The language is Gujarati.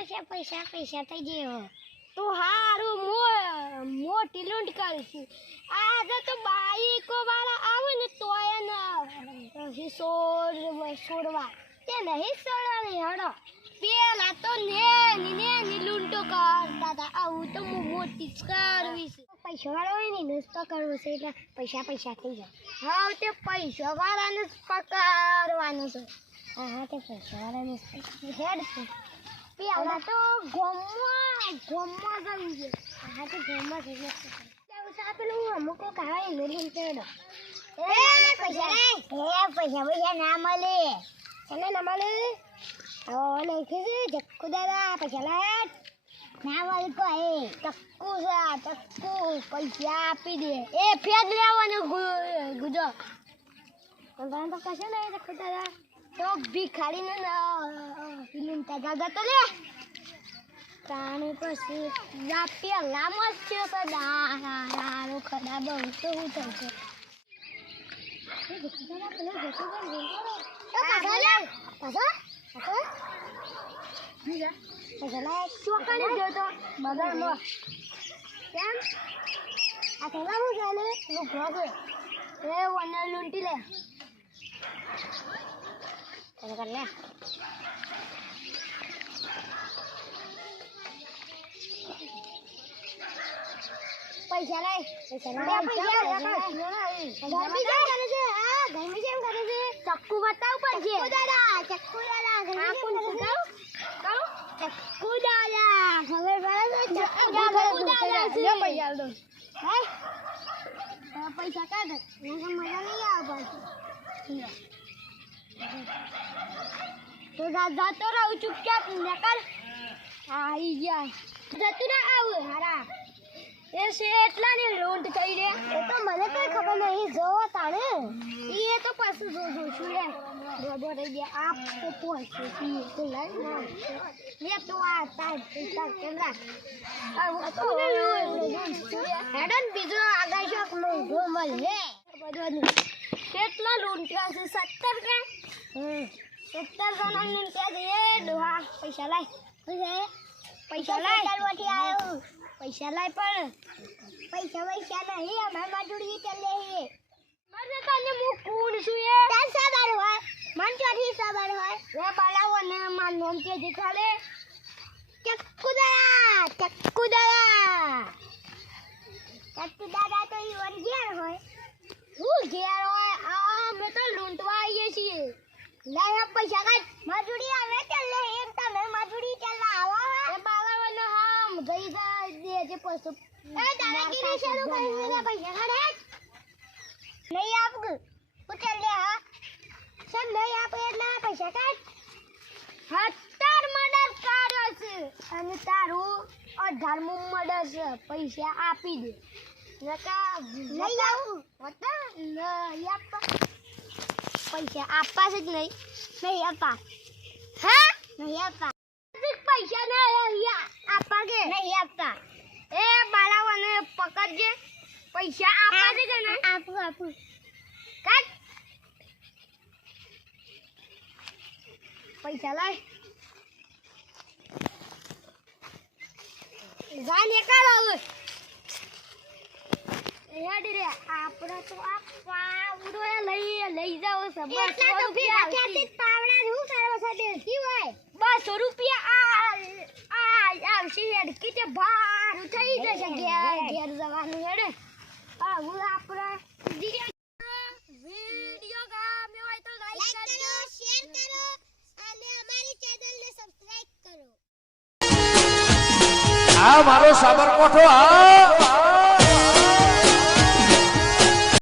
પૈસા પૈસા પૈસા થઈ ગયો તો હારું મોટી લૂંટ કરીશું આજે તો બાઈકો વાળા આવે ને તો એને છોડવા તે નહીં છોડવાની હડો પેલા તો નેની લૂંટો કરતા હતા આવું તો હું મોટી જ કરવી છે પૈસા વાળો હોય ને નસ્તો કરવો છે એટલે પૈસા પૈસા થઈ જાય હા તે પૈસા વાળાને જ પકડવાનું છે હા તે પૈસા વાળાને હેડ છે પેલા તો ગોમમાં જવું છે હા તો ગોમમાં જઈએ પેલું અમુક ખાવા એને લૂંટે પૈસા ના મળે તને ના મળે જક્કુ દાદા પૈસા લાય ના મળે કોઈ ચક્કુ છે ચક્કુ પૈસા આપી દે એ ફેદ લેવાનું ગુજો તો કશે નહીં જક્કુ દાદા તો ભિખારીને લૂંટા દાદા તો લે પ્રાણી પછી પેલા મસ્ત છે દારૂ ખડા બહુ તો હું થશે ચોકાની જોતો બગાડમાં કેમ આ પેલા હું ચાલે લુકડો છે એ વનર લૂંટી લે ચાલો કર લે પૈસા લાય ગરમી કેમ કરે છે ચક્કુ બતાવ પડશે ચક્કુ દાદા ચક્કુ દાદા ખબર પડે ચક્કુ દાદા પૈસા કાઢ મજા નહીં આવે તો જતો રહું ચૂપચાપ નકર આવી ગયા જતું ના આવું હારા એ છે એટલા ને લૂંટ થઈ રે એ તો મને કઈ ખબર નહીં જો તાણે એ તો પાછું જોશું રે રોબો રહી ગયા આપ તો પહોંચે તો લઈ લે તો આ તાર કેમેરા આ તો હેડન બીજો આગળ શોક નો મળ હે બધું કેટલા લૂંટ્યા છે 70 કે 70 જણા લૂંટ્યા છે એ ડોહા પૈસા લાય પૈસા લાય આવ્યો પૈસા લાય પણ પૈસા નહીં અમાર મજૂરી ચાલે હે મારે તને હું કોણ છું એ તાર સાબર હોય મન ચોથી સાબર હોય રે બાલાઓ ને માર નોમ કે દેખાડે ચક્કુ દાદા તો ઈ વરજેર હોય હું ઘેર હોય આ મે તો લૂંટવા આવીએ છીએ લાય પૈસા કાઢ મજૂરી આવે ચાલે એમ તમે મજૂરી ચાલે આવો એ બાલાઓ ને હમ ગઈ જાય જે પૈસા એ દાદાગીરી શરૂ કરી દે પૈસા કાઢ નહીં આપગ ઉતર લે હા સર નહીં આપે એટલે પૈસા કાઢ 17 મર્ડર કર્યો છે અને તારું 18મું મર્ડર છે પૈસા આપી દે નકા નહીં આવું હોતા નહીં આપા પૈસા આપવા છે જ નહીં આપા હા નહીં આપા પૈસા નહીં આપા કે નહીં આપતા એ બાળાઓને પકડજે પૈસા આપવા દે ને આપું કાટ પૈસા લાય જાન એકાલ આવે હેડ રે આપણે તો આ પાવડો લઈ જાવ છે એટલા તો ફેરથી પાવડા હું કરો છે દેસી હોય 200 રૂપિયા આ આવશે હેડ કે ભાર થઈ જશે ઘેર જવાનું હેડે આ હું આપણે વિડિયો ગમે હોય તો લાઈક કરો શેર કરો અને અમારી ચેનલને સબસ્ક્રાઇબ કરો આ મારો સાબરકોઠો આ